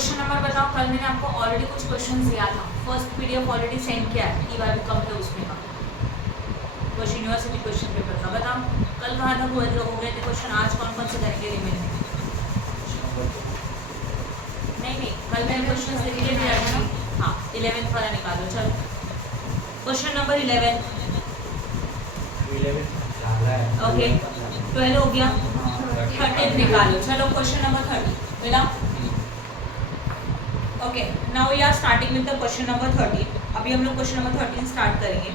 Question number बताओ। कल मैंने आपको ऑलरेडी कुछ क्वेश्चन दिया था, फर्स्ट पीडीएफ ऑलरेडी सेंड किया है ई कम थे उसमें का कुछ यूनिवर्सिटी क्वेश्चन पेपर का। बताओ कल कहाँ तक हो गए थे क्वेश्चन, आज कौन कौन से करेंगे रिमेनिंग? नहीं कल मैंने क्वेश्चन लिख के दिया था ना। हाँ 11th वाला निकालो। चलो क्वेश्चन नंबर 11 ओके 12 हो गया, 13 निकालो। चलो क्वेश्चन नंबर 30 मिला। Okay now we are starting with the question number 13। अभी हम लोग क्वेश्चन नंबर 13 स्टार्ट करेंगे।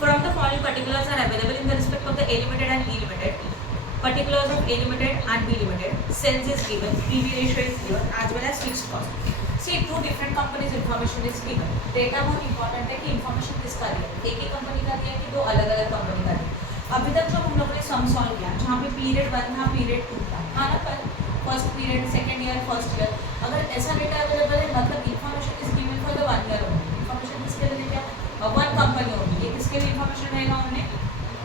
From the following particulars are available in the respect of the A limited and B limited. Particulars of A limited and B limited. Sales is given, PV ratio is given, as well as fixed cost. See, two different companies information is given. Data बहुत important है कि information किसका दिया, एक ही company का दिया कि दो अलग अलग कंपनी का दिया। अभी तक जो हम लोगों ने सम सॉल्व किया, जहाँ पे पीरियड 1 था, पीरियड 2 था, हाँ ना, first period, second year, first year. अगर ऐसा डेटा अवेलेबल है मतलब information is given for the 1 year only. Information किसके लिए दिया? वन कंपनी होगी। ये किसके लिए information रहेगा? उन्हें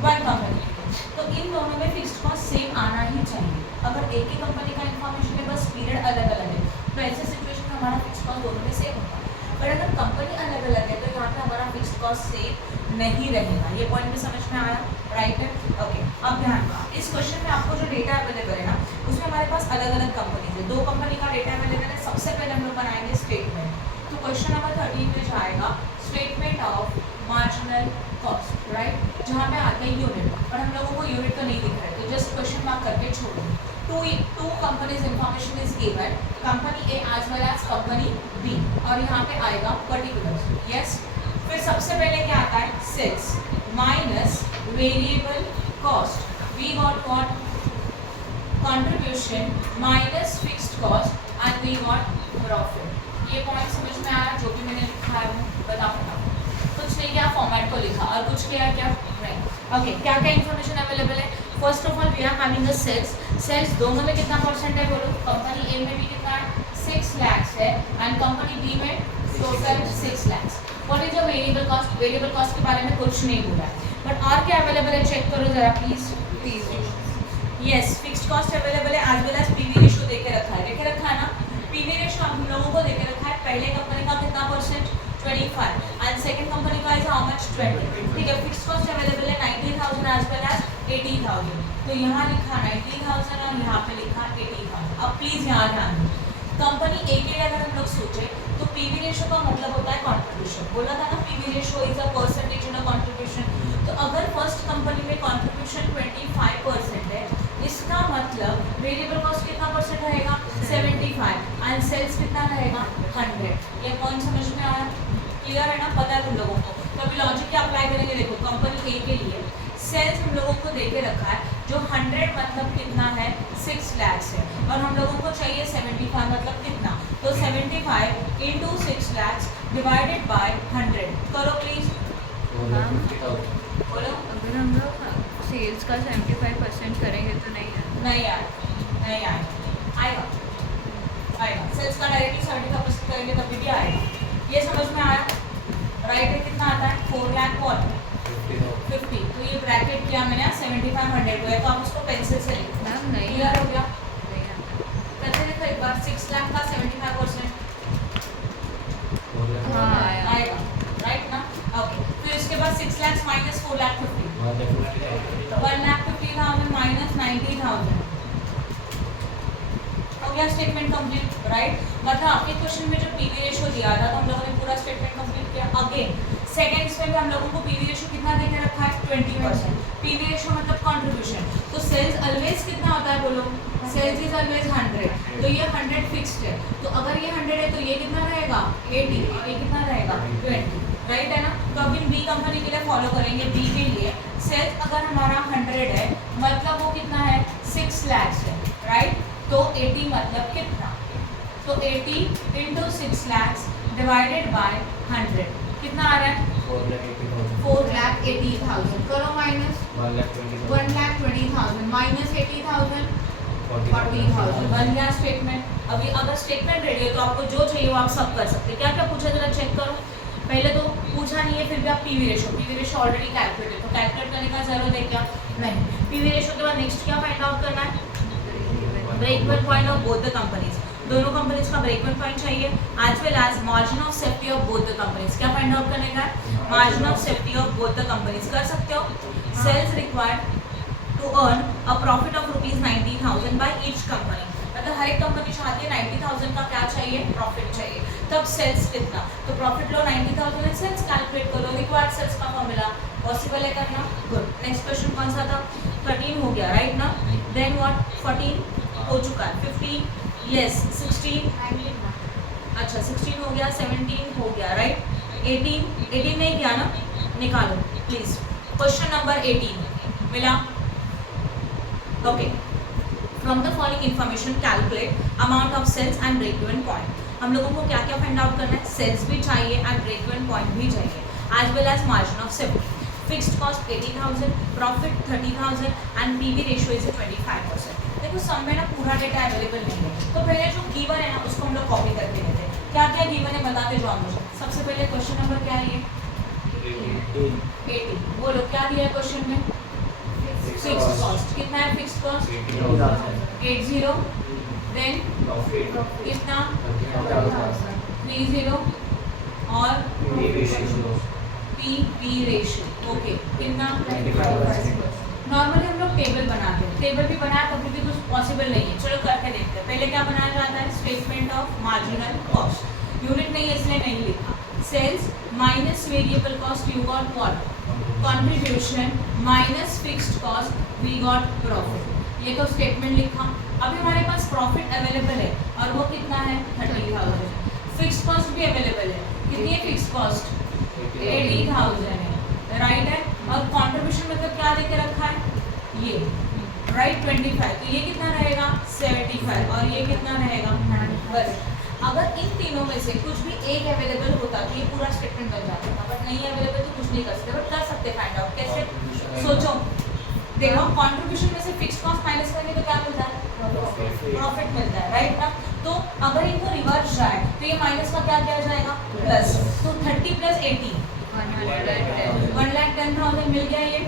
वन कंपनी। तो इन दोनों में फिक्स्ड कॉस्ट सेम आना ही चाहिए। अगर एक ही कंपनी का इन्फॉर्मेशन है बस पीरियड अलग अलग है तो ऐसे सिचुएशन में हमारा फिक्स्ड कॉस्ट दोनों में सेम होता है। पर अगर कंपनी अलग अलग है तो यहाँ पे हमारा फिक्स्ड कॉस्ट सेम नहीं रहेगा। ये पॉइंट भी समझ में आया? राइट है। ओके अब ध्यान दो, इस क्वेश्चन में आपको जो डेटा अवेलेबल है ना उसमें हमारे पास अलग अलग कंपनी है, दो कंपनी का डेटा अवेलेबल है। सबसे पहले हम लोग बनाएंगे स्टेटमेंट। तो क्वेश्चन नंबर 13 में जाएगा statement of marginal cost, right, जहाँ पे आते हैं यूनिट। और हम लोगों को यूनिट तो नहीं दिख रहा है तो जस्ट क्वेश्चन मार्क करके छोड़ो। Two companies information is given, company A as well as company B, और यहाँ पे आएगा पर्टिकुलर्स। यस, फिर सबसे पहले क्या आता है? Sales minus variable cost, we got what? Contribution minus fixed cost and we got profit. ये पॉइंट समझ में आया? जो भी मैंने लिखा है वो बताओ। कुछ नहीं किया, फॉर्मेट को लिखा और कुछ किया क्या? नहीं। ओके क्या क्या इन्फॉर्मेशन अवेलेबल है? First of all we are having the sales. Sales दोनों में कितना परसेंट है बोलो? कंपनी ए में भी कितना है? 6 लाख है एंड कंपनी बी में total 6 lakh. What is the variable cost? Variable cost के बारे में कुछ नहीं बोला है, बट और क्या अवेलेबल है चेक करो जरा please. Yes, fixed cost available है as well as PV ratio देके रखा है। देके रखा है ना, पीवी रेशियो हम लोगों को देके रखा है। पहले कंपनी का कितना परसेंट? 25 एंड सेकंड कंपनी का इज हाउ मच? 20। ठीक है, फिक्स्ड कॉस्ट अवेलेबल है 90,000 एज वेल एज 80,000। तो यहाँ लिखा 90,000 और यहाँ पे लिखा 80,000। अब प्लीज यहाँ ध्यान दो, कंपनी ए के लिए अगर हम लोग सोचे तो पीवी रेशियो का मतलब होता है कंट्रीब्यूशन। बोला था ना PV ratio is a percentage in a contribution. तो अगर फर्स्ट कंपनी में कंट्रीब्यूशन 25% है, इसका मतलब वेरिएबल कॉस्ट कितना परसेंट रहेगा? 75 एंड सेल्स कितना रहेगा? 100। ये पॉइंट समझ में आया? क्लियर है ना? पता है तुम लोगों को? तो अभी लॉजिक क्या अप्लाई करेंगे? देखो कंपनी ए के लिए सेल्स हम लोगों को देके रखा है, जो 100 मतलब कितना है? 6 लाख है, और हम लोगों को चाहिए 75 मतलब कितना? तो 75 इंटू 6 लाख डिवाइडेड बाय 100 करो प्लीज। बोलो। अगर हम लोग सेल्स का 75% करेंगे तो नहीं है? नहीं आएगा, नहीं आएगा, आएगा आएगा। सेल्स का डायरेक्टली 75% करेंगे तभी भी आएगा। ये समझ में आया? राइट है। कितना आता है? 4 लाख और 50। तो ये ब्रैकेट किया मैंने 75 100 हुआ है, तो आप उसको पेंसिल से लिखो। मैम नहीं क्लियर हो गया? नहीं आता। करते देखो एक बार। 6 लाख का 75% हाँ आया। आएगा, राइट ना? ओके, फिर इसके बाद 6 लाख माइनस 4 लाख 50, 1,50,000 माइनस 90,000 हो गया। Statement complete, right? मतलब आपके क्वेश्चन में जो पीवी रेशियो दिया था तो हम लोगों ने पूरा स्टेटमेंट कंप्लीट किया। अगेन सेकंड स्टेप में हम लोगों को पीवी रेशियो कितना देके रखा है? 20%। पीवी रेशियो मतलब कंट्रीब्यूशन। तो सेल्स ऑलवेज कितना होता है बोलो? Sales is always 100। तो ये 100 फिक्स्ड है, तो अगर ये 100 है तो ये कितना रहेगा? 80, और ये कितना रहेगा? 20। राइट है ना? तो अब इन बी कंपनी के लिए फॉलो करेंगे। बी के लिए सेल्स अगर हमारा 100 है मतलब वो कितना है? 6 लाख है, राइट? तो 80 मतलब कितना? तो 80 इंटू 6 लाख डिवाइडेड बाय 100 कितना आ रहा है? 4,80,000 करो माइनस 1,20,000 माइनस 80,000 40,000 बन गया स्टेटमेंट। अभी अगर स्टेटमेंट रेडी है तो आपको जो चाहिए वो आप सब कर सकते हैं। क्या क्या पूछा जरा चेक करो। पहले तो पूछा नहीं है, फिर भी आप पीवी रेशियो ऑलरेडी कैलकुलेट है तो कैलकुलेट करने का जरूरत है क्या? नहीं। पीवी रेशियो के बाद नेक्स्ट क्या फाइंड आउट करना है? Break even point of both the companies. दोनों कंपनीज का ब्रेक इवन पॉइंट चाहिए, as well as margin of safety of both the companies. क्या फाइंड आउट करने का है? Margin of safety of both the companies कर सकते हो। Sales required to earn a profit of ₹90,000 by each company, मतलब हर एक कंपनी चाहती है 90,000 का क्या चाहिए? प्रॉफिट चाहिए। तब सेल्स कितना? तो प्रॉफिट लो 90,000 है, सेल्स कैलकुलेट करो, रिक्वायर्ड सेल्स का फॉर्मूला। पॉसिबल है करना? गुड। नेक्स्ट क्वेश्चन कौन सा था? 13 हो गया, राइट ना? Then what? 14 हो चुका है, 15 यस, 16 अच्छा 16 हो गया, 17 हो गया, राइट? 18 नहीं किया ना? निकालो प्लीज। क्वेश्चन नंबर 18 मिला? Okay. From the following information calculate amount of sales and break even point. हम लोगों को क्या क्या फाइंड आउट करना है? सेल्स भी चाहिए एंड ब्रेक इवन पॉइंट भी चाहिए, as well as margin of safety. Fixed cost 80,000, profit 30,000 and PV ratio is 25%। देखो सम में ना पूरा डेटा अवेलेबल नहीं है, तो पहले जो गिवन है ना उसको हम लोग कॉपी करके लेते हैं। क्या क्या गिवन है बताते जाओ मुझे। सबसे पहले क्वेश्चन नंबर क्या है? ये 80। बोलो क्या दिया है क्वेश्चन में? फिक्स्ड कॉस्ट कितना है? फिक्स्ड कॉस्ट 80, देन कितना? 30 और पी रेशियो ओके कितना? नॉर्मली हम लोग टेबल बनाते हैं, टेबल भी बनाया कभी भी कुछ पॉसिबल नहीं है। चलो करके देखते हैं। पहले क्या बनाया जाता है? Statement of marginal cost. Unit नहीं है इसलिए नहीं लिखा। Sales minus variable cost you got what? Contribution minus fixed cost we got profit. ये तो स्टेटमेंट लिखा। अभी हमारे पास प्रॉफिट अवेलेबल है और वो कितना है? 30,000। फिक्स्ड कॉस्ट भी अवेलेबल है, कितनी है फिक्स्ड कॉस्ट? 80,000 है, राइट है। और कंट्रीब्यूशन मतलब क्या देके रखा है? ये राइट 25, तो ये कितना रहेगा? 75 और ये कितना रहेगा? बस अगर इन तीनों में से कुछ भी एक अवेलेबल होता तो ये पूरा स्टेटमेंट बन जाता था, बट नहीं अवेलेबल तो कुछ नहीं कर सकते। बट कर सकते फाइंड आउट कैसे? सोचो, देखो कंट्रीब्यूशन में से फिक्स्ड कॉस्ट माइनस करेंगे तो क्या मिलता है? प्रॉफिट मिलता है, राइट ना? तो अगर इनको रिवर्स जाए तो ये माइनस का क्या किया जाएगा? प्लस। तो 30 प्लस 80 1,10,000 मिल गया ये,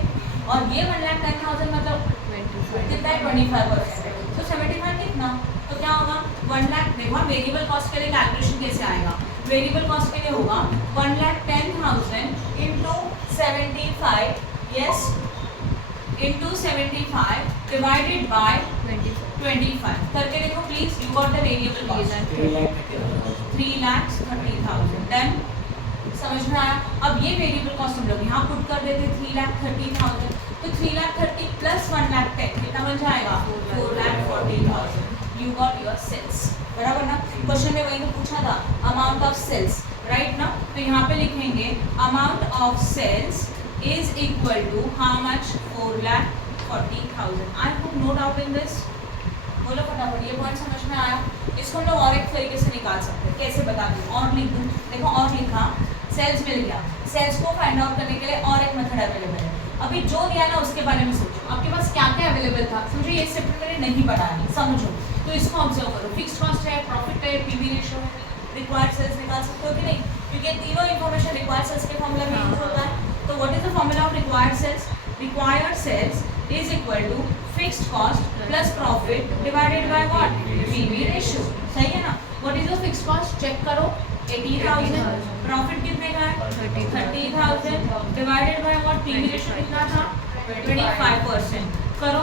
और ये 1,10,000 मतलब कितना है? 25%। तो 75 कितना? तो क्या होगा? 1 लाख। देखो वेरिएबल कॉस्ट के लिए कैलकुलेशन कैसे आएगा? वेरिएबल कॉस्ट के लिए होगा 1,10,000 into 75 yes into 75 divided by 25 करके देखो please. You got the variable cost 3,30,000। Done? समझ में आया? अब ये वेरिएबल कॉस्ट हम लोग यहाँ पुट कर देते 3,30,000। तो 3,30,000 प्लस 1,10,000 कितना बन जाएगा? 4,40,000। यू गॉट योर सेल्स, बराबर ना? क्वेश्चन में वही तो पूछा था, अमाउंट ऑफ सेल्स, राइट ना? तो यहाँ पे लिखेंगे amount of sales is equal to how much? 4,40,000। I hope no doubt in this. बोलो फटाफट, ये पॉइंट समझ में आया? इसको हम लोग और एक तरीके से निकाल सकते हैं। कैसे बता दूँ? और लिख दूँ। देखो और लिखा, सेल्स मिल गया। सेल्स को फाइंड आउट करने के लिए और एक मेथड अवेलेबल है। अभी जो दिया ना उसके बारे में सोचो, आपके पास क्या क्या अवेलेबल था। समझो ये स्टेटमेंट मैंने नहीं बनाया, समझो तो इसको ऑब्जर्व करो। फिक्स्ड कॉस्ट है, प्रॉफिट है, पीवी रेशियो है, रिक्वायर्ड सेल्स निकाल सकते हो कि नहीं? क्योंकि तीनों इन्फॉर्मेशन रिक्वायर्ड सेल्स के फॉर्मूला में यूज होता है। तो what is the formula of required sales? Required sales is equal to fixed cost plus profit divided by what? PV ratio. सही है ना? What is the fixed cost? Check करो 80,000। प्रॉफिट कितने का है? 30,000 divided by what? PV ratio कितना था? 25%। करो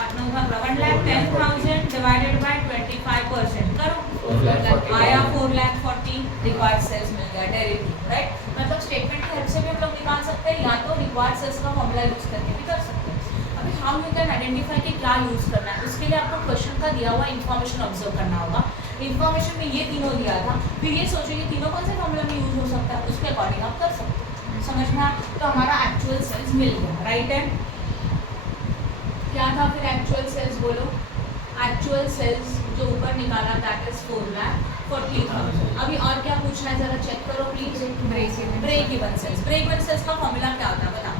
1,10,000 डिवाइडेड बाय 25% करो, आया 4,40,000। रिक्वायर्ड सेल्स मिल गया डायरेक्टली, राइट? मतलब स्टेटमेंट की हेल्प से भी हम लोग निकाल सकते हैं, या तो रिक्वायर्ड सेल्स का फॉर्मूला यूज करके भी कर सकते हैं। अभी हाउ यू कैन आइडेंटिफाई कि क्या यूज करना है, उसके लिए आपको क्वेश्चन का दिया हुआ इन्फॉर्मेशन ऑब्जर्व करना होगा। इन्फॉर्मेशन में ये तीनों दिया था, फिर ये सोचो ये तीनों कौन से फॉर्मूला में यूज हो सकता है, उसके अकॉर्डिंग आप कर सकते हो। समझ में आया? तो हमारा एक्चुअल सेल्स मिल गया, राइट है? क्या था फिर एक्चुअल सेल्स? बोलो। एक्चुअल सेल्स जो ऊपर निकाला दैट इज 4,40,000। अभी और क्या पूछना है जरा चेक करो please. Break even sales. Break even sales का फॉर्मूला क्या होता है बताओ?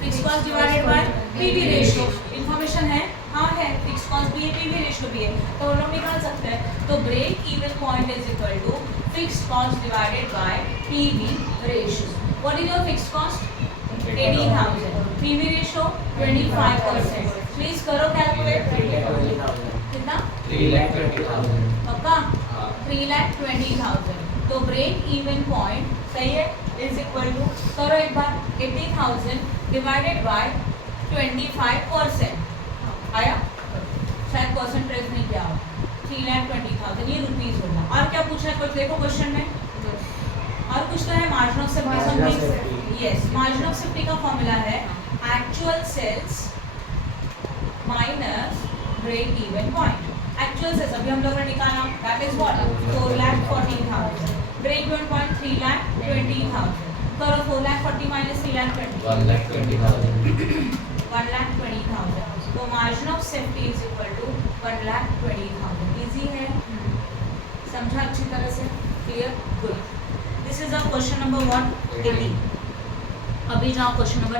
Fixed cost divided by PV ratio. Information है? हाँ है। फिक्स्ड कॉस्ट भी है, पीवी रेशियो भी है, तो हम लोग निकाल सकते हैं। तो break even point is equal to fixed cost divided by PV ratio. What is your fixed cost? 80,000। PV ratio 25%। Please करो कैलकुलेट। कितना? 3,20,000 पक्का हाँ 3,20,000। तो ब्रेक इवन पॉइंट सही है इज इक्वल टू, करो एक बार, 80,000 डिवाइडेड बाय 25%। आया, शायद परसेंटेज नहीं किया हो, 3,20,000 ये रुपीज होगा। और क्या पूछा है कुछ देखो क्वेश्चन में, और कुछ तो है margin of safety Margin of something. safety. Yes, margin of safety का फॉर्मूला है actual sales minus break even point. Actual sales अभी हम लोगों ने निकाला, that is what 4,40,000, break even point 3,20,000। करो 4,40,000 माइनस 3,20,000, 1,20,000 1,20,000। तो margin of safety is equal to 1,20,000। Easy है, समझा अच्छी तरह से, clear, good. This is a question number 180। अभी जाओ क्वेश्चन नंबर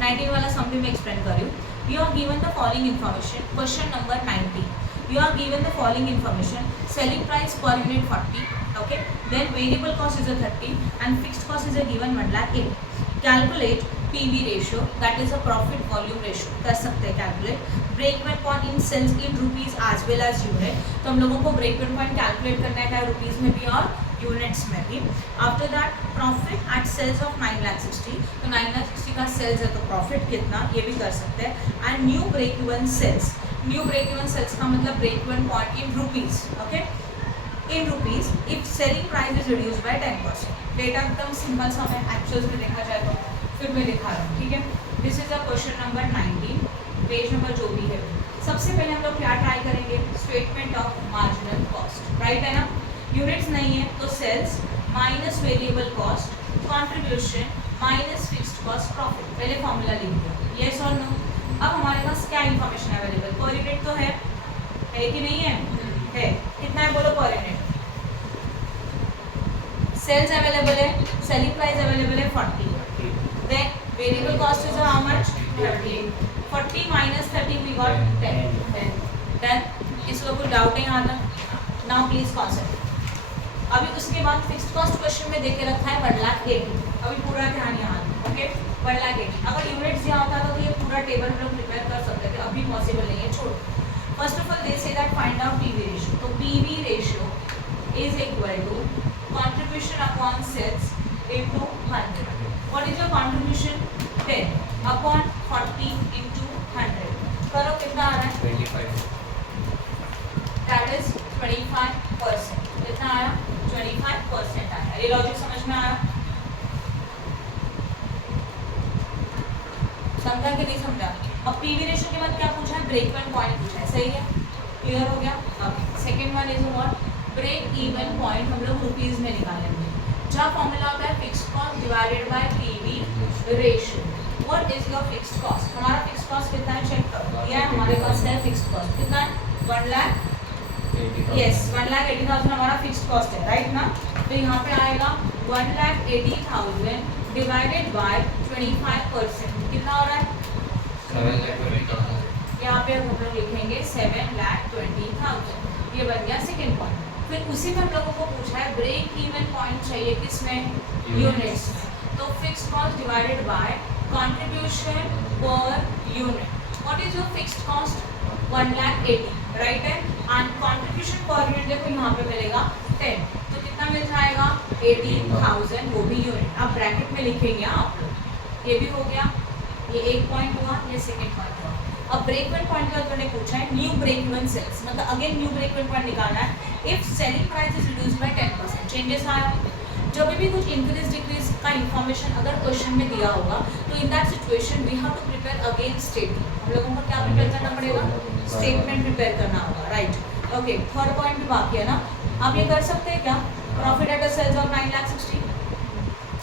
19 वाला सम भी मैं एक्सप्लेन कर रही हूँ। You are given the following information, question number 90। You are given the following information, selling price per unit 40, okay, then variable cost is a 30 and fixed cost is a given 1,08,000। Calculate PV ratio, that is a profit volume ratio, कर सकते हैं calculate. Break even point in sales in rupees as well as unit, तो हम लोगों को break even point calculate करना है rupees में भी और यूनिट्स में भी। After that profit at sales of 9,60,000, तो 9,60,000 का सेल्स है तो प्रॉफिट कितना, ये भी कर सकते हैं। And new break even sales, new break even sales का मतलब break even point in rupees, okay, in rupees if selling price is reduce by 10%। Data एकदम सिंपल सा है, एक्चुअल्स में देखा जाए तो फिर मैं दिखा रहा हूँ, ठीक है। This is a question number 19, page number जो भी है। सबसे पहले हम लोग क्या ट्राई करेंगे, statement of marginal cost, right है ना। यूनिट्स नहीं है तो sales minus variable cost contribution minus fixed cost profit, पहले फॉर्मूला लिख दिया, यस और नो। अब हमारे पास क्या इन्फॉर्मेशन अवेलेबल, पर यूनिट तो है कि नहीं है, कितना है बोलो पर यूनिट। सेल्स अवेलेबल है, सेलिंग प्राइस अवेलेबल है 40, then variable cost is how much 30, 40 minus 30 we got 10, then इसको कोई डाउट नहीं आता, नाउ प्लीज कॉन्सेंट्रेट। अभी उसके बाद फिक्स्ड कॉस्ट क्वेश्चन में देके रखा है 1,80,000, अभी पूरा ध्यान यहाँ, ओके 1,80,000। अगर यूनिट्स यहाँ होता तो ये पूरा टेबल हम लोग प्रिपेयर कर सकते थे, अभी पॉसिबल नहीं है, छोड़ो। First of all they say that find out PV ratio, तो PV ratio is equal to contribution upon sales into 100। What is your contribution 10 upon 40 into 100, करो कितना आ रहा है 25, दैट इज 25%। कितना आया 25% आया। ये लॉजिक समझ में आया, समझा कि नहीं समझा। अब पीवी रेशियो के बाद क्या पूछा है, ब्रेक इवन पॉइंट पूछा है, सही है, क्लियर हो गया। अब second one is what, break even point हम लोग रुपीज में निकालेंगे, जहाँ फॉर्मूला होता है fixed cost divided by PV ratio. What is your fixed cost, हमारा फिक्स्ड कॉस्ट कितना है चेक करो, यह हमारे पास है फिक्स्ड कॉस्ट कितना है 1,80,000, यस 1,80,000 हमारा फिक्स्ड कॉस्ट है, राइट ना। तो यहाँ पे आएगा 1,80,000 डिवाइडेड बाय 25%, कितना हो रहा है 7,20,000, यहाँ पे हम लोग लिखेंगे 7,20,000, ये बन गया सेकेंड पॉइंट। फिर उसी में हम लोगों को पूछा है ब्रेक इवन पॉइंट चाहिए किसमें, यूनिट्स में, तो fixed cost divided by contribution per unit. What is your fixed cost 1,80,000, right है, एंड कंट्रीब्यूशन पर यूनिट देखो यहाँ पे मिलेगा 10, तो कितना मिल जाएगा 18,000, वो भी यूनिट। अब ब्रैकेट में लिखेंगे आप लोग, ये भी हो गया, ये एक पॉइंट हुआ, ये सेकेंड पॉइंट हुआ। अब ब्रेक इवन पॉइंट का उन्होंने पूछा है न्यू ब्रेक इवन सेल्स, मतलब again new break even point निकालना है if selling price is reduced by 10%। Changes आया, जब भी कुछ इंक्रीज डिक्रीज का इन्फॉर्मेशन अगर क्वेश्चन में दिया होगा तो in that situation we have to prepare again statement, हम लोगों को क्या प्रिपेयर करना पड़ेगा, स्टेटमेंट प्रिपेयर करना होगा, राइट। ओके, थर्ड पॉइंट भी बाकी है ना, आप ये कर सकते हैं क्या, profit at sales of 9,60,000,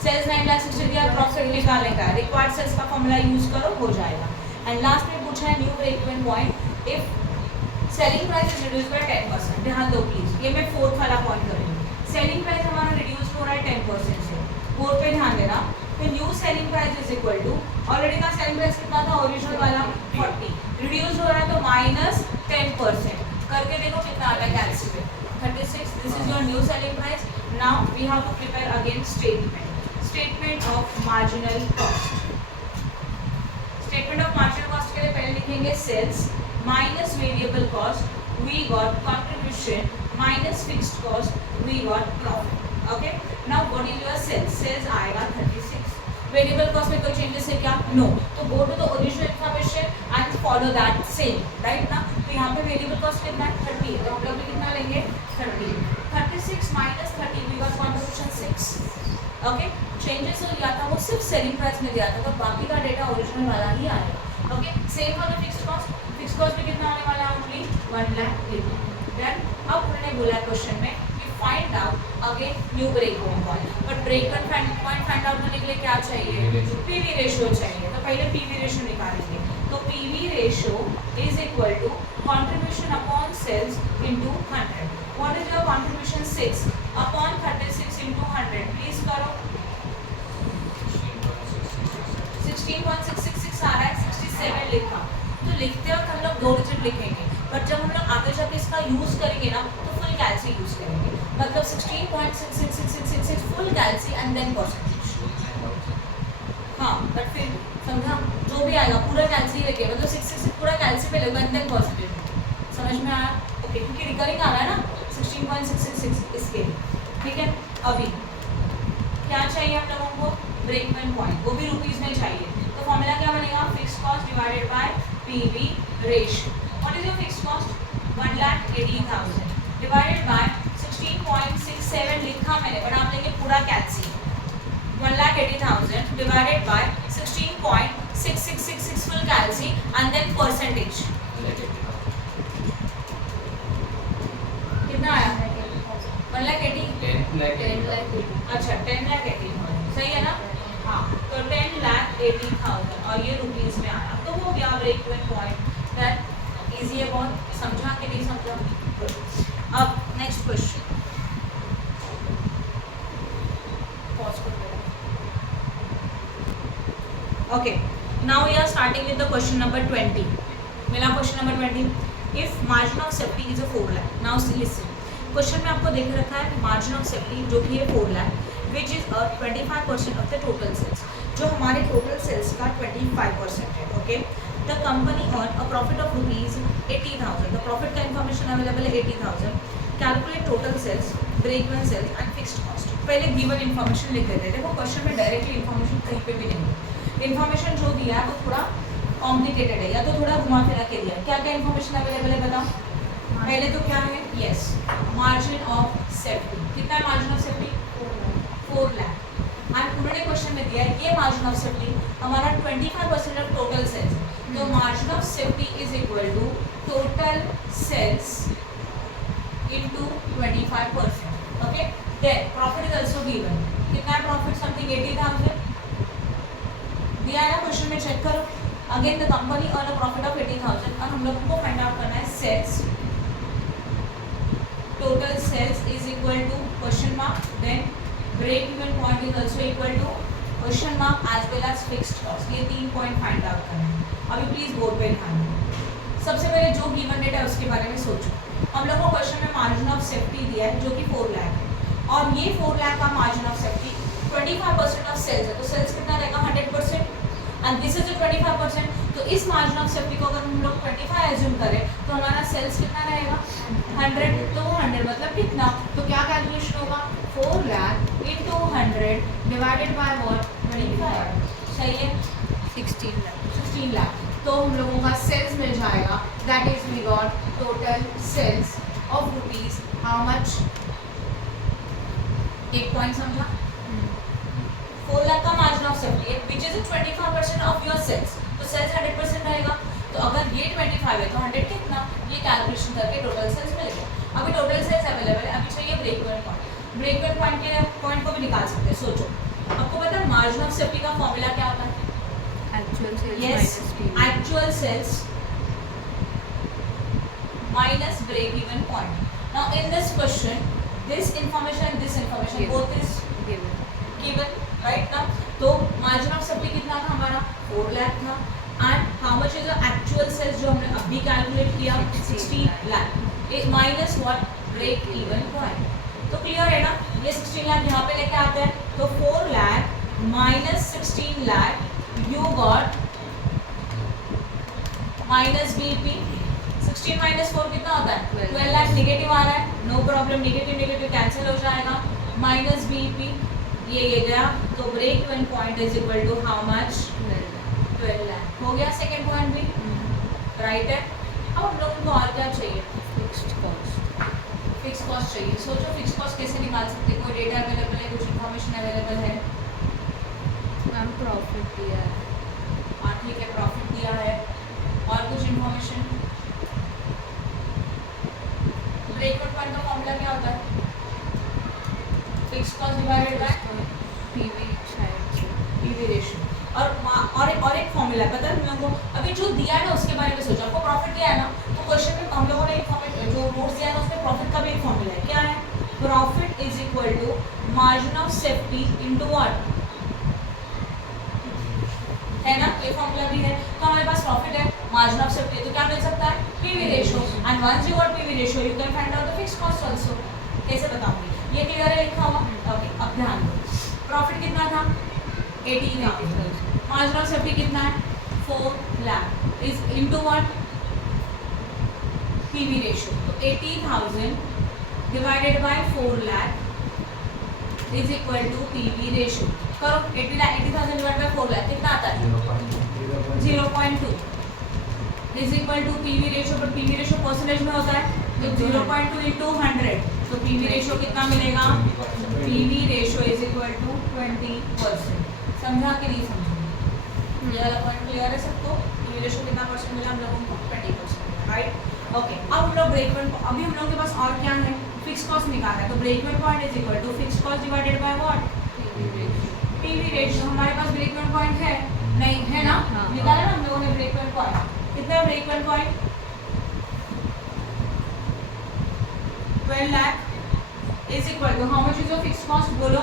sales 9,60,000 दिया, प्रॉफिट निकालने का रिक्वायर्ड सेल्स का फॉर्मूला यूज करो, हो जाएगा। एंड लास्ट में पूछा है new break even point if selling price is reduced by 10%। ध्यान दो प्लीज, ये मैं फोर्थ वाला पॉइंट करूँगी, सेलिंग प्राइस हमारा रिड्यूस हो रहा है 10% से, फोर्थ पे ध्यान देना। तो new selling price is equal to, already का सेलिंग प्राइस कितना था ओरिजिनल वाला 40, रिड्यूस हो रहा है तो माइनस 10%, करके देखो कितना आ रहा है calculate 36, this is your new selling price. Now we have to prepare again statement of marginal cost. Statement of marginal cost के लिए पहले लिखेंगे sales minus variable cost we got contribution minus fixed cost, we got profit. Okay, now what is your sales? Sales आएगा 36. Variable cost में कोई changes है क्या? No. तो go to the original information and follow that same, right ना. तो यहाँ पे वेरिएबल कॉस्ट कितना है? 30 है. तो हम लोग कितना लेंगे? 30. 36 minus 30 we got contribution 6. Okay, changes हो गया था वो सिर्फ सेलिंग प्राइस में दिया था, तो बाकी का डेटा ओरिजिनल वाला ही आएगा. Okay, same for the fixed cost. Fixed cost में कितना आने वाला है? ओनली 1 लाख. देन अब उन्होंने बोला क्वेश्चन में find out again new break even point. But break even point find out करने के लिए क्या चाहिए? पीवी रेशियो चाहिए. तो पहले पीवी रेशियो निकालेंगे. तो PV ratio is equal to contribution upon sales into 100. What is your contribution? 6 upon 36 into 100. Please करो. 16.666 आ रहा है. 67 लिखा. तो लिखते वक्त हम लोग 2 डिजिट लिखेंगे, बट जब हम लोग आगे जाके इसका यूज करेंगे ना तो फुल कैलसी यूज करेंगे. मतलब 16.66666 full calci and then percentage. हाँ, बट फिर समझा, जो भी आएगा पूरा कैलसी लेके, मतलब 666 पूरा कैलसी पे लेगा एंड देन परसेंटेज. समझ में आया? ओके, क्योंकि रिकरिंग आ रहा है ना 16.666 इसके. ठीक है, अभी क्या चाहिए हम लोगों को? ब्रेक इवन पॉइंट, वो भी रुपीज में चाहिए. तो फॉर्मूला क्या बनेगा? Fixed cost divided by PV ratio. What is your fixed cost? 1,18,000 divided by 16.67 लिखा मैंने, बट आप लेंगे पूरा calci. 1,80,000 divided by 16.6666 full calci and then percentage. कितना आया? 1,80,000. 10 लाख. अच्छा, 10,80,000 सही है ना? हाँ, तो 10,80,000 और ये रुपीज में आया. तो वो गया break even point. That easy है बहुत. समझा कि नहीं समझा? अब नेक्स्ट क्वेश्चन. पॉज कर दो. Okay, now we are starting with the question number 20. मिला question number 20. If margin of safety is a 4 lakh. Now listen, question में आपको देख रखा है मार्जिन ऑफ सेफ्टी जो कि है 4 lakh which is 25% of the total sales. जो हमारे टोटल सेल्स का 25% है. Okay, the company earn a profit of rupees 80,000. The profit का इन्फॉर्मेशन अवेलेबल है 80,000. Calculate total sales, break even sales and fixed cost. पहले गिवन इन्फॉर्मेशन लिख देते हैं. देखो क्वेश्चन में डायरेक्टली इन्फॉर्मेशन कहीं पे भी नहीं है. इन्फॉर्मेशन जो दिया है वो थोड़ा कॉम्प्लिकेटेड है या तो थोड़ा घुमा फिरा के दिया है. क्या क्या इन्फॉर्मेशन अवेलेबल है बताओ. पहले तो क्या है? Yes, margin of safety. कितना है margin of safety? 4 lakh. And उन्होंने क्वेश्चन में दिया है ये मार्जिन ऑफ सेफ्टी हमारा 25% ऑफ टोटल सेल्स. तो margin of safety is equal to total sales into 25%. Okay, then profit is also given. कितना है प्रॉफिट? समथिंग 80,000 दिया है ना क्वेश्चन में. चेक करो. Again the company earn a profit of 80,000 और हम लोग को फाइंड आउट करना है sales. Total sales is equal to question mark, then break even point is also equal to question mark as well as fixed cost. ये 3 point find out करना है. अभी प्लीज बोर्ड पे ध्यान दो. सबसे पहले जो गिवन डेटा है उसके बारे में सोचो. हम लोग को क्वेश्चन में मार्जिन ऑफ सेफ्टी दिया है जो कि 4 लाख है और ये 4 लाख का margin of safety 25% of sales है. तो सेल्स कितना रहेगा? 100% एंड दिस इज 25%. तो इस मार्जिन ऑफ सेफ्टी को अगर हम लोग 25 एज्यूम करें तो हमारा सेल्स कितना रहेगा? 100. तो 100 मतलब कितना? तो क्या कैलकुलेशन होगा? 4 lakh into 100 divided by what? 25. सही है? 16 लाख. 16 लाख. तो हम लोगों का सेल्स मिल जाएगा. That is we got total sales of rupees how much? एक पॉइंट समझा? 4 लाख का मार्जिन ऑफ सेफ्टी है which is 25% of your sales. तो सेल्स 100% रहेगा. तो अगर ये 25 है तो 100 कितना? ये कैलकुलेशन करके टोटल सेल्स मिलेगा. अभी टोटल सेल्स अवेलेबल है. अभी चाहिए break even point. Break even point के पॉइंट को भी निकाल सकते हैं. सोचो, आपको पता है मार्जिन ऑफ सेफ्टी का फॉर्मूला क्या होता है? Actual sales Yes, minus PV. actual sales minus break even point. Now in this question, this information and this information Given. both is Given. given, right now. तो margin of safety कितना था हमारा? 4 लाख था. And how much is the actual sales जो हमने अभी calculate किया? 16 lakh. Minus what? Break even point. तो क्लियर है ना? ये 16 लाख यहाँ पे लेके आते हैं. तो 4 lakh minus 16 lakh you got minus BP 16 minus 4 कितना होता है 12 12 लाख नेगेटिव आ रहा है no problem negative negative cancel हो जाएगा माइनस बीपी ये गया तो break even point is equal to how much 12 lakh हो गया सेकंड पॉइंट भी राइट है अब हम लोगों को और क्या चाहिए फिक्स्ड कॉस्ट फिक्स कॉस्ट चाहिए सोचो फिक्स कॉस्ट कैसे निकाल सकते हैं कोई डेटा अवेलेबल है कुछ इन्फॉर्मेशन अवेलेबल है मैम प्रॉफिट दिया है हाँ ठीक है प्रॉफिट दिया है और कुछ इन्फॉर्मेशन ब्रेक इवन पॉइंट का फॉर्मूला क्या होता है fix cost divided by PV शायद से पीवी रेशियो और एक फॉर्मूला है पता है हम लोगों को अभी जो दिया है ना उसके बारे में सोचो आपको प्रॉफिट दिया है ना तो क्वेश्चन में हम लोगों ने इन्फॉर्मेशन जो नोट्स दिया है ना उसमें प्रॉफिट का भी एक फॉर्मूला है क्या है profit is equal to margin of safety into what है ना ये फॉर्मूला भी है तो हमारे पास प्रॉफिट है मार्जिन ऑफ सेफ्टी तो क्या मिल सकता है PV ratio and once you got PV ratio you can find out the fixed cost also कैसे बताऊंगी ये क्लियर है लिखा हुआ ओके अब ध्यान दो प्रॉफिट कितना था 80,000 मार्जिन ऑफ सेफ्टी कितना है 4 lakh is into what PV ratio तो 80,000 डिवाइडेड बाय 4 lakh is equal to PV ratio करो 80,000 डिवाइडेड बाय 4 लाख कितना आता है 0.2 is equal to PV ratio पर पीवी रेशियो परसेंटेज में होता है तो 0.2 इंटू 100 तो पीवी रेशियो कितना मिलेगा PV ratio is equal to 20% समझा कि नहीं समझा ये वाला पॉइंट क्लियर है सबको पीवी रेशियो कितना परसेंट मिला हम लोगों को 20% राइट ओके अब हम लोग ब्रेक इवन अभी हम लोगों के पास और क्या है फिक्स कॉस्ट निकालना है तो break even point is equal to fix cost divided by what PV ratio हमारे पास ब्रेक इवन पॉइंट है नहीं है ना हाँ, निकाला ना हम लोगों ने ब्रेक इवन पॉइंट कितना break even point 12 lakh is equal to how much is your fixed cost बोलो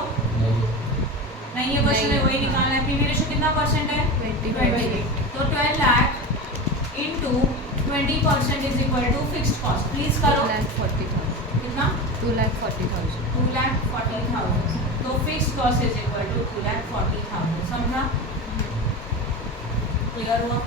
नहीं ये क्वेश्चन है वही निकालना है पीवी रेशियो कितना परसेंट है 20 तो 12 lakh into 20% is equal to fixed cost please करो 2,40,000 कितना 2,40,000 2,40,000 तो fixed cost is equal to 2,40,000 समझा क्लियर हुआ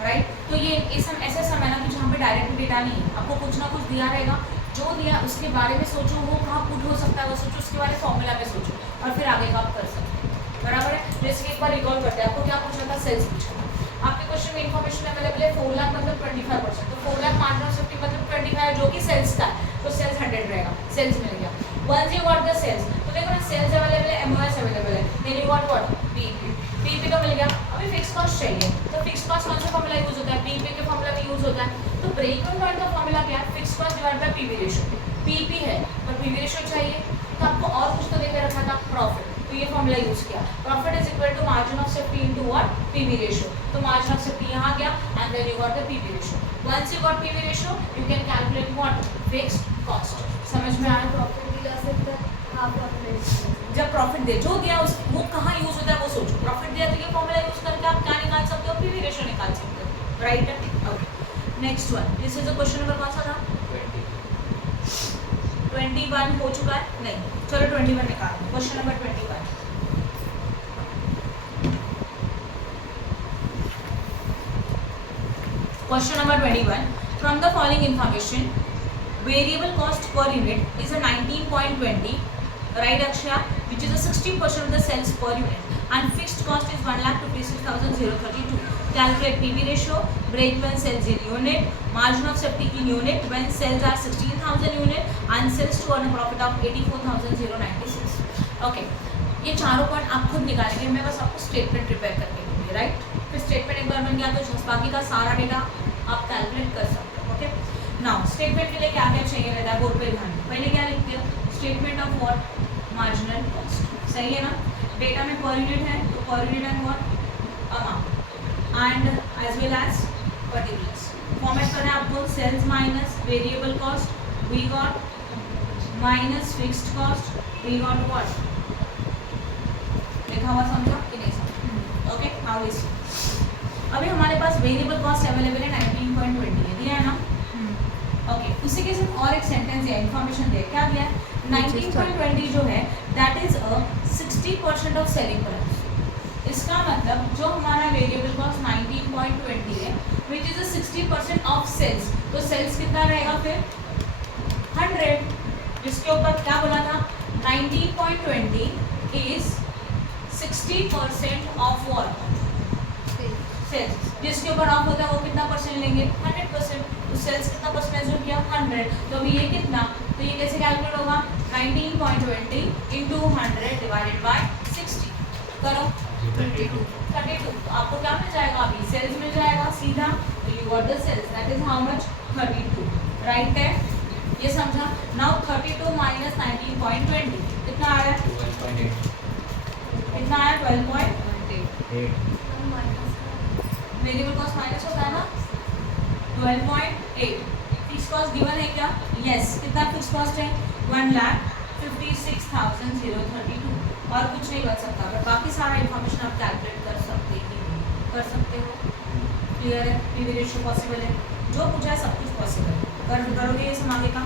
राइट तो ये ऐसा समय ना कि जहाँ पे डायरेक्ट डेटा नहीं है आपको कुछ ना कुछ दिया रहेगा जो दिया उसके बारे में सोचो वो कहाँ पुट हो सकता है वो सोचो उसके बारे में फॉर्मूला में सोचो और फिर आगे का आप कर सकते हैं बराबर है जैसे एक बार रिकॉल करते हैं आपको क्या पूछना था सेल्स पूछना था आपके क्वेश्चन में इन्फॉर्मेशन अवेलेबल है 4 लाख मतलब 25% तो 4 लाख मार्जिन ऑफ सेफ्टी मतलब 25 जो कि सेल्स का है तो सेल्स 100 रहेगा सेल्स मिल गया once you got the sales तो देखो ना सेल्स अवेलेबल है एमओएस अवेलेबल है then you got what PP तो मिल गया अभी फिक्स कॉस्ट चाहिए तो फिक्स कॉस्ट कौन सा फॉर्मूला यूज होता है पीपी के फॉर्मूला में यूज होता है तो ब्रेक इवन पॉइंट का फॉर्मूला क्या है fix cost divide by PV ratio PP है पर पीवी रेशियो चाहिए तो आपको और कुछ तो देकर रखा था प्रॉफिट तो ये फॉर्मूला यूज किया profit is equal to margin of safety into what PV ratio तो मार्जिन ऑफ सेफ्टी यहाँ गया and then you got the PV ratio once you got PV ratio you can calculate what fixed cost समझ में आया profit भी ला सकते हैं हाफ प्रॉफिट जब प्रॉफिट दे जो दिया उस वो कहाँ यूज होता है वो सोचो प्रॉफिट दिया तो ये फॉर्मूला यूज करके आप क्या निकाल सकते हो पीवी रेशियो निकाल सकते हो right okay next one this is a question number कौन सा था 21 हो चुका है नहीं चलो 21 निकाल question number 21 question number 21 from the following information variable cost per unit is a 19.20 right Akshaya which is a 60% of the sales per unit and fixed cost is 1,56,032 calculate PV ratio break even sales in unit margin of safety in unit when sales are 16,000 unit and sales to earn a profit of 84,096 okay ये चारों point आप खुद निकालेंगे मैं बस आपको statement prepare करके दूंगी राइट फिर स्टेटमेंट एक बार बन गया तो बाकी का सारा डेटा आप कैलकुलेट कर सकते हो ओके नाउ स्टेटमेंट के लिए क्या क्या चाहिए रहता है बोर्ड पे ध्यान पहले क्या लिखते हो statement of what marginal cost सही है ना डेटा में पर यूनिट है तो per unit and what amount and as well as particulars format करना है आपको sales minus variable cost we got minus fixed cost we got what लिखा हुआ समझा कि नहीं समझा ओके हाउ इज अभी हमारे पास वेरिएबल कॉस्ट अवेलेबल है 19.20 है दिया है ना ओके उसी के साथ और एक सेंटेंस या इन्फॉर्मेशन दिया क्या दिया है 19.20 जो है that is a 60% of selling price इसका मतलब जो हमारा वेरिएबल कॉस्ट 19.20 है विच इज 60% ऑफ सेल्स, तो सेल्स कितना रहेगा फिर 100, जिसके ऊपर क्या बोला था 19.20 इज 60% ऑफ वॉट सेल्स, जिसके ऊपर ऑफ होता है वो कितना परसेंट लेंगे 100%, तो सेल्स कितना परसेंटेज हो गया 100, तो अभी ये कितना, तो ये कैसे कैलकुलेट होगा 19.20 इंटू 100 डिवाइडेड बाय 60, करो 32, तो आपको क्या मिल जाएगा अभी सेल्स मिल जाएगा सीधा, तो you got the sales that is how much 32, right है, ये समझा। नाउ 32 माइनस 19.20 कितना आ रहा है, 12.8 कितना आया 12.8, हम माइनस वेरिएबल कॉस्ट माइनस होता है ना 12.8, फिक्स कॉस्ट गिवन है क्या, यस, कितना फिक्स कॉस्ट है 1,56,032, और कुछ नहीं बच सकता, बट बाकी सारा इन्फॉर्मेशन आप कैलकुलेट कर सकते हो, क्लियर है, पीवी रेशियो पॉसिबल है, जो पूछा है सब कुछ पॉसिबल है, करोगे ये सब आगे का।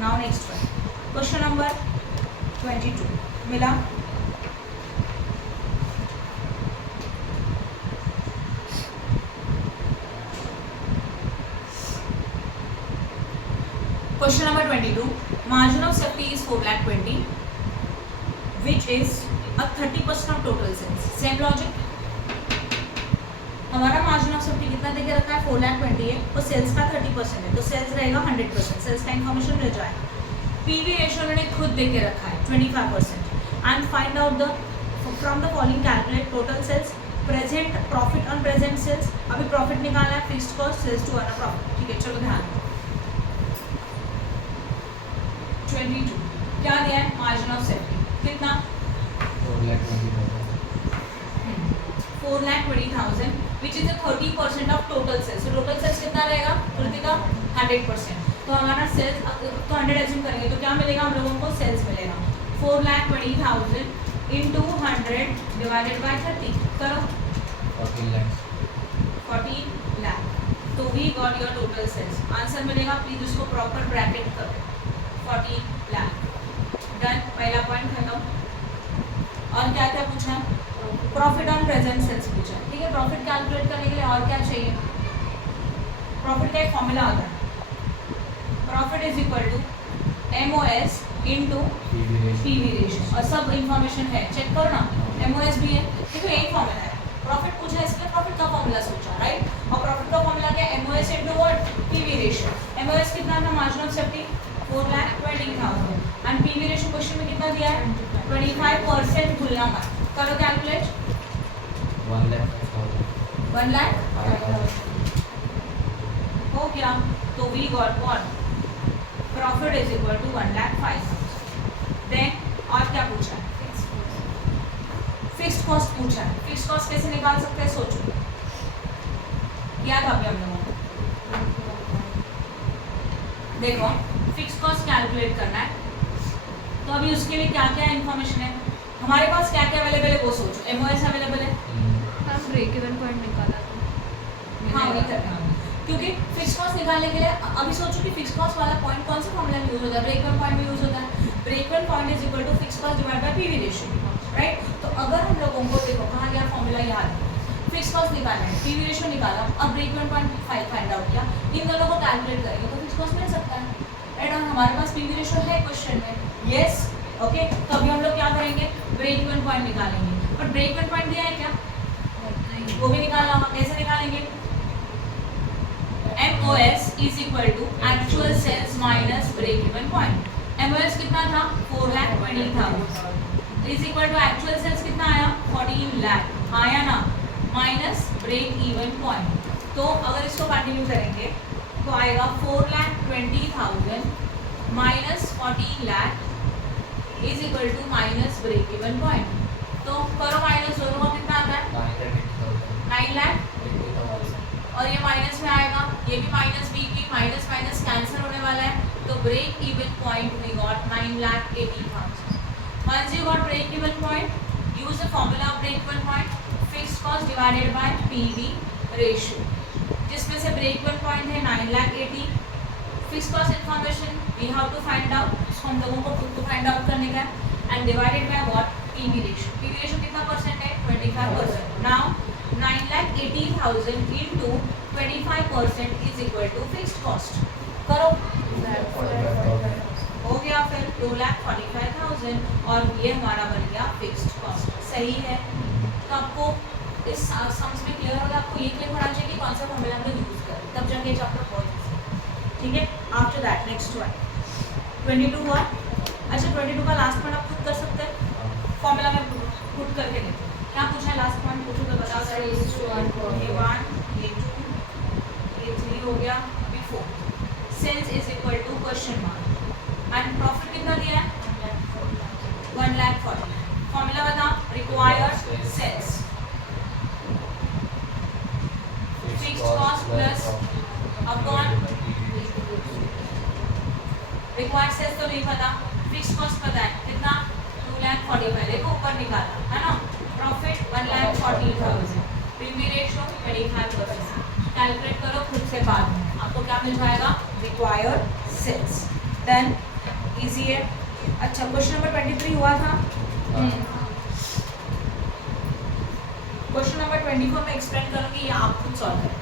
नाउ नेक्स्ट क्वेश्चन नंबर 22 मिला, Question number 22. Margin of safety is 4,20,000, which is a 30% of total sales. Same logic. हमारा मार्जिन ऑफ सेफ्टी कितना देके रखा है 4,20,000 है, और सेल्स का 30% है, तो सेल्स रहेगा 100%, सेल्स का इन्फॉर्मेशन मिल जाएगा। पीवी रेशियो मैंने खुद देके रखा है 25%, and find out the from the following calculate total sales, present profit on present sales, अभी प्रॉफिट निकालना है, fixed cost, sales to earn profit, ठीक है, चलो ध्यान 22 क्या दिया है मार्जिन ऑफ सेफ्टी कितना 4,20,000 which is 30% of total sales, तो टोटल सेल्स कितना रहेगा कृतिका 100%, तो हमारा सेल्स तो 100 एज्यूम करेंगे तो क्या मिलेगा हम लोगों को सेल्स मिलेगा 4,20,000 इंटू 100 डिवाइडेड बाय 30, करो 14 लाख, तो we got your total sales, answer मिलेगा, प्लीज उसको प्रॉपर ब्रैकेट करो 14 लाख, डन, पहला पॉइंट खत्म। और क्या क्या पूछा, प्रॉफिट ऑन प्रेजेंट सेल्स पूछा, ठीक है, प्रॉफिट कैलकुलेट करने के लिए और क्या चाहिए, प्रॉफिट का एक फॉर्मूला होता है, profit is equal to MOS into PV ratio, और सब इंफॉर्मेशन है, चेक करो ना, MOS भी है, देखो यही फॉर्मूला है, प्रॉफिट पूछा है इसलिए प्रॉफिट का फॉर्मूला सोचा, राइट, और प्रॉफिट का फॉर्मूला क्या है MOS into what PV ratio, MOS कितना था margin of safety 4,20,000, and PV ratio question में कितना दिया है 25%, भूलना मत, करो कैलकुलेट 1,05,000 हो गया, तो we got what profit is equal to 1,05,000, then और क्या पूछा है फिक्स्ड कॉस्ट पूछा है, फिक्स्ड कॉस्ट कैसे निकाल सकते हैं सोचो, क्या था अभी हम लोगों को, देखो फिक्स्ड कॉस्ट कैलकुलेट करना है, तो अभी उसके लिए क्या क्या इन्फॉर्मेशन है हमारे पास, क्या क्या अवेलेबल है वो सोचो, MOS अवेलेबल है, हम ब्रेक इवन पॉइंट निकाला हाँ वही करना है, क्योंकि फिक्स्ड कॉस्ट निकालने के लिए अभी सोचो कि फिक्स्ड कॉस्ट वाला पॉइंट कौन सा फॉर्मूला में यूज होता है, ब्रेक इवन पॉइंट में यूज होता है, break even point is equal to fixed cost divide by PV ratio, right, तो अगर हम लोगों को देखो कहाँ गया फॉर्मूला याद, फिक्स्ड कॉस्ट निकालना है, पीवी रेशियो निकाला, अब break even point find out किया, इन दोनों को कैलकुलेट करेंगे तो फिक्स्ड कॉस्ट मिल सकता है, राइट, और हमारे पास पीवी रेशियो है क्वेश्चन में, यस, ओके, तो अभी हम लोग क्या करेंगे ब्रेक इवन पॉइंट निकालेंगे, और ब्रेक इवन पॉइंट दिया है क्या वो भी निकालना होगा, कैसे निकालेंगे, MOS is equal to actual sales minus break even point, MOS कितना था 4,20,000 is equal to actual sales कितना आया 14 लाख, आया ना, माइनस ब्रेक इवन पॉइंट, तो अगर इसको कंटिन्यू करेंगे तो आएगा 4,20,000 minus 14 lakh is equal to minus break even point, तो करो माइनस दोनों का कितना आता है 9 लाख, और ये माइनस में आएगा, ये भी माइनस भी माइनस माइनस कैंसिल होने वाला है, तो break even point we got 9,80,000, once you got break even point use the formula of break even point, fixed cost divided by PV ratio, जिसमें से break even point है 9,80,000, fixed cost information we have to find out, इसको हम लोगों को खुद को find out करने का है, and divided by what PV ratio कितना परसेंट है 25%. Now 9,80,000 into 25% is equal to fixed cost. करो, हो गया फिर 2,45,000 और ये हमारा बन गया फिक्स्ड कॉस्ट. सही है. तो आपको इस सम्स में क्लियर होगा. आपको ये क्लियर होना चाहिए कि कौन सा फॉर्मूला हमने यूज कर, तब जाके चैप्टर बहुत इजी. ठीक है. आफ्टर दैट नेक्स्ट वन 22 हुआ. अच्छा 22 का लास्ट पॉइंट आप खुद कर सकते हैं. फॉर्मूला में पुट करके देते हैं. क्या पूछा है लास्ट पॉइंट? पूछो तो बताओ सर. ये 1 ये 2 ये 3 हो गया. अभी 4. Sales is equal to question mark and profit कितना दिया है 1,40,000. फॉर्मूला बताओ. Required sales fixed cost plus upon required sales तो नहीं पता, फिक्स्ड कॉस्ट पता है कितना 2,45,000. देखो ऊपर निकाला है ना. प्रॉफिट 1,40,000. PV ratio 25%. कैलकुलेट करो खुद से बाद में. आपको क्या मिल जाएगा? Required sales. देन इजी है. अच्छा क्वेश्चन नंबर 23 हुआ था. क्वेश्चन नंबर 24 में एक्सप्लेन करूंगी, ये आप खुद सॉल्व करें.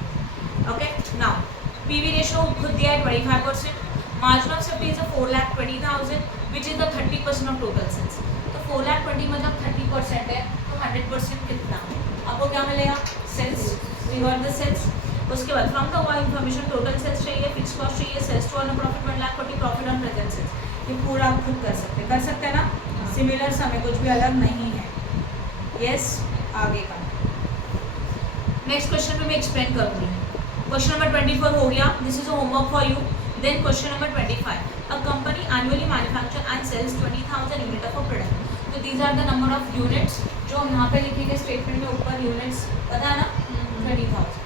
ओके. नाउ पीवी रेशो खुद दिया है 25%. Margin of safety is 4,20,000 which is the 30% of total sales. तो 4,20,000 मतलब 30% है, तो 100% कितना? आपको क्या मिलेगा? Sales. We got the sales. उसके बाद फ्रॉम द हुआ इन्फॉर्मेशन टोटल सेल्स चाहिए, फिक्स कॉस्ट चाहिए, sales to earn profit 1,40,000, profit on present sales. ये पूरा आप खुद कर सकते हैं ना. सिमिलर समय कुछ भी अलग नहीं है. यस. आगे का नेक्स्ट क्वेश्चन में मैं एक्सप्लेन करूँगी. क्वेश्चन नंबर 24 हो गया. This is a homework for you. Then question number 25. A company annually manufacture and sales 20,000 unit of a product. तो these are the number of units जो हम यहाँ पे लिखेंगे स्टेटमेंट में ऊपर. यूनिट्स पता है ना 20,000.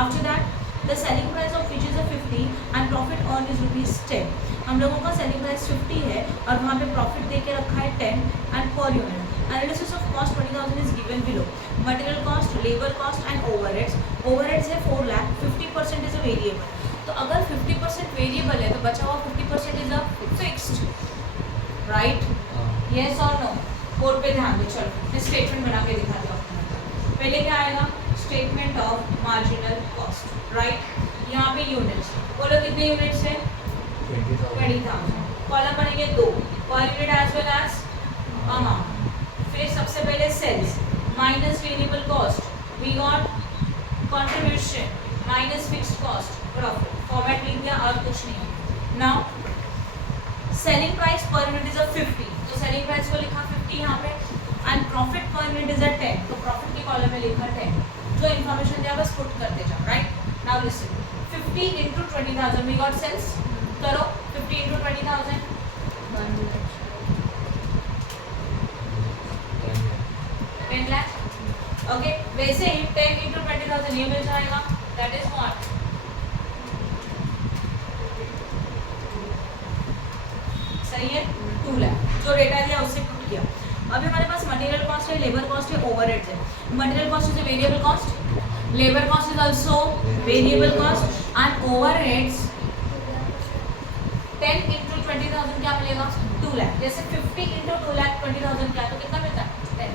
After that, the selling price of which is a 50 and profit earned is ₹10. हम लोगों का सेलिंग प्राइस 50 है और वहाँ पे प्रॉफिट दे के रखा है 10 and per unit. Analysis of cost 20,000 is given below. Material cost, labour cost and overheads. Overheads है 4 लाख. 50% is a variable. तो अगर 50% वेरिएबल है तो बचा हुआ 50% is a fixed. Right? Yes और नो? बोर्ड पे ध्यान दो. चलो मैं स्टेटमेंट बना के दिखाती हूँ. पहले क्या आएगा? Statement of marginal cost. Right? यहाँ पे यूनिट्स बोलो कितने यूनिट्स है 20,000. कॉलम बनेंगे 2 per unit as well as amount. फिर सबसे पहले sales minus variable cost. We got contribution minus fixed cost profit. Format लिख दिया और कुछ नहीं. Now selling price per unit is a 50. तो सेलिंग प्राइस को लिखा 50 यहाँ पे and profit per unit is a 10. तो प्रॉफिट के कॉलम में लिखा 10. जो इन्फॉर्मेशन दिया बस पुट करते जाओ. Right? Now listen. 50 into 20,000 we got sales. करो 50 into 20,000 10 लाख. ओके. वैसे ही 10 into 20,000 ये मिल जाएगा. दैट इज व्हाट सही है 2 लाख. जो डेटा दिया उससे पुट किया. अभी हमारे पास मटेरियल कॉस्ट है, लेबर कॉस्ट है, ओवरहेड्स है. Material cost is a variable cost. Labour cost is also variable cost and overheads 10 into 20,000 क्या मिलेगा 2 लाख. जैसे 50 into 2 लाख 20,000 क्या तो कितना मिलता है 10.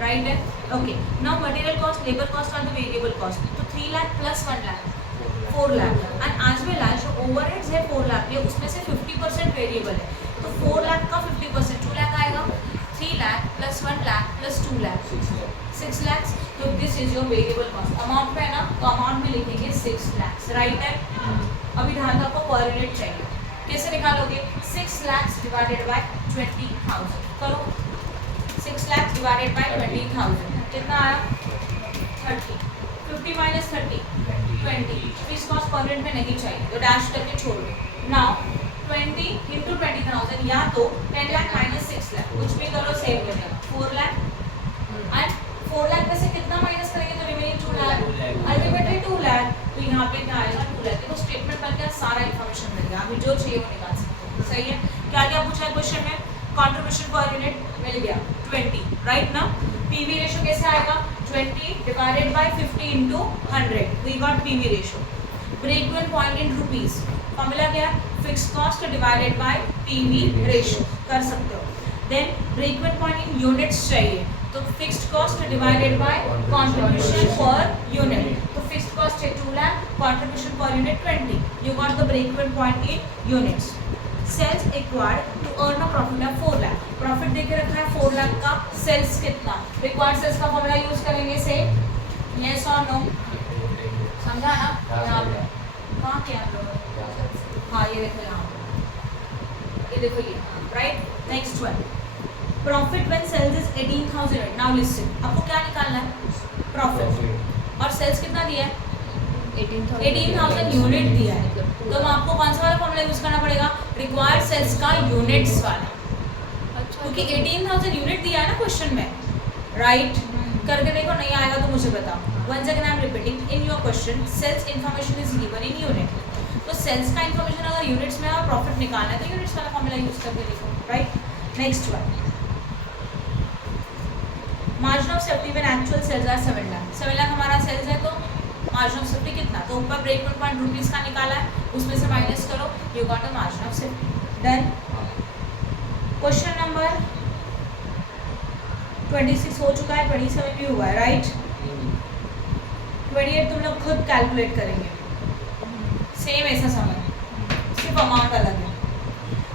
राइट है? Okay. Now material cost, labour cost are the variable cost. तो 3 lakh plus 1 lakh 4 lakh and as well as जो ओवरहेड्स है 4 लाख ये उसमें से 50% वेरिएबल है. तो 4 लाख का 50% 2 लाख आएगा. 3 लाख प्लस 1 लाख प्लस 2 लाख 6 लाख. तो this is your variable cost. Amount में है ना तो अमाउंट में लिखेंगे 6 लाख. राइट है? अभी ध्यान दो आपको पर यूनिट चाहिए. कैसे निकालोगे 6 लाख डिवाइडेड बाय 20,000. करो 6 लाख डिवाइडेड बाय 20,000 कितना आया 30. 50 minus 30 20. Fix cost per unit में नहीं चाहिए तो डैश करके छोड़ दो. नाउ 20 into 20,000 या तो 10 लाख माइनस 6 लाख कुछ भी करो सेम बनेगा 4 लाख. एंड 4 लाख में से कितना माइनस करेंगे तो रिमेनिंग 2 लाख. अल्टीमेटली 2 लाख. तो यहाँ पे क्या आएगा 2 लाख. देखो स्टेटमेंट बन गया. सारा इन्फॉर्मेशन मिल गया. अभी जो चाहिए वो निकाल सकते हो. सही है? क्या क्या पूछा है क्वेश्चन में? कंट्रीब्यूशन पर यूनिट मिल गया 20. राइट ना? पीवी रेशो कैसे आएगा 20 divided by 50 into 100. We got PV ratio. Break even point in rupees. Formula क्या है? Fixed cost divided by PV ratio. कर सकते हो. Then break even point in units चाहिए, तो fixed cost divided by contribution per unit, तो fixed cost है 2 lakh, contribution per unit 20, you got the break even point in units. Sales required to earn a profit है 4 lakh, profit देके रखा है 4 लाख का, sales कितना, रिक्वायर्ड सेल्स का फॉर्मूला यूज करेंगे से यस और नो, समझा ना. यहाँ पे कहाँ किया आप लोगों ने, हाँ ये देखो यहाँ, ये देखो ये, right. Next one, profit when sales is 18,000. Now listen, आपको क्या निकालना है, प्रॉफिट, और सेल्स कितना दिया है 18,000 यूनिट दिया है, तो हम आपको कौन सा वाला फॉर्मूला यूज करना पड़ेगा, रिक्वायर्ड सेल्स का यूनिट्स वाला, क्योंकि 18,000 यूनिट दिया है ना क्वेश्चन में, राइट. करके देखो, नहीं आएगा तो मुझे बताओ. Once again I am repeating, in your question sales information is given in unit, तो सेल्स का इन्फॉर्मेशन अगर यूनिट्स में और प्रॉफिट निकालना है तो यूनिट्स वाला फॉर्मूला यूज करके देखो, right. Next one, margin of safety when actual sales are 7 lakh. 7 lakh हमारा सेल्स है, तो मार्जिन ऑफ सेफ्टी कितना, तो ऊपर ब्रेक इवन पॉइंट रुपीस का निकाला है, उसमें से माइनस करो, you got a margin of safety. Done. Question number 26 हो चुका है, 27 भी हुआ है, राइट. 28 तुम लोग खुद कैलकुलेट करेंगे, सेम ऐसा समझ, सिर्फ अमाउंट अलग है.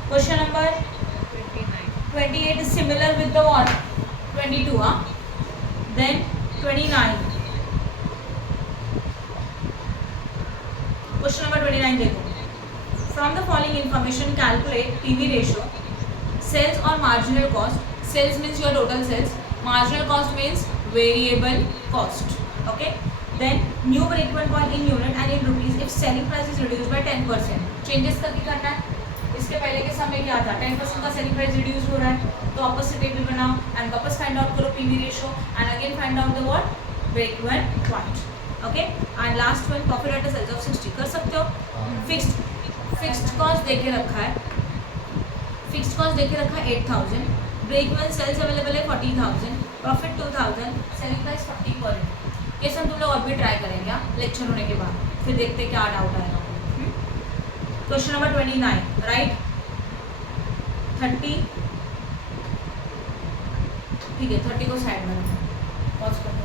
Question number 28 is similar with the what, 22, हाँ. Then 29. Question number 29 देखो. From the following information, calculate PV ratio. Sales or marginal cost. Sales means your total sales. Marginal cost means variable cost. Okay. Then new break-even point in unit and in rupees if selling price is reduced by 10%. Changes करके करना है. इसके पहले के समय क्या था, 10% का सेलिंग प्राइस रिड्यूस हो रहा है, तो आपस से टेबल बनाओ एंड वापस फाइंड आउट करो PV ratio and again find out the what, break even point. Okay. And last one, profit at sales of 60 कर सकते हो. फिक्स्ड कॉस्ट देके रखा है, 8,000, ब्रेक इवन सेल्स अवेलेबल है 40,000, profit 2,000, selling price 40 per unit. ये सब तुम लोग अभी ट्राई करेंगे लेक्चर होने के बाद, फिर देखते क्या डाउट आएगा. Question number 29, right. 30, ठीक है, 30 को साइड में पॉज कर दो.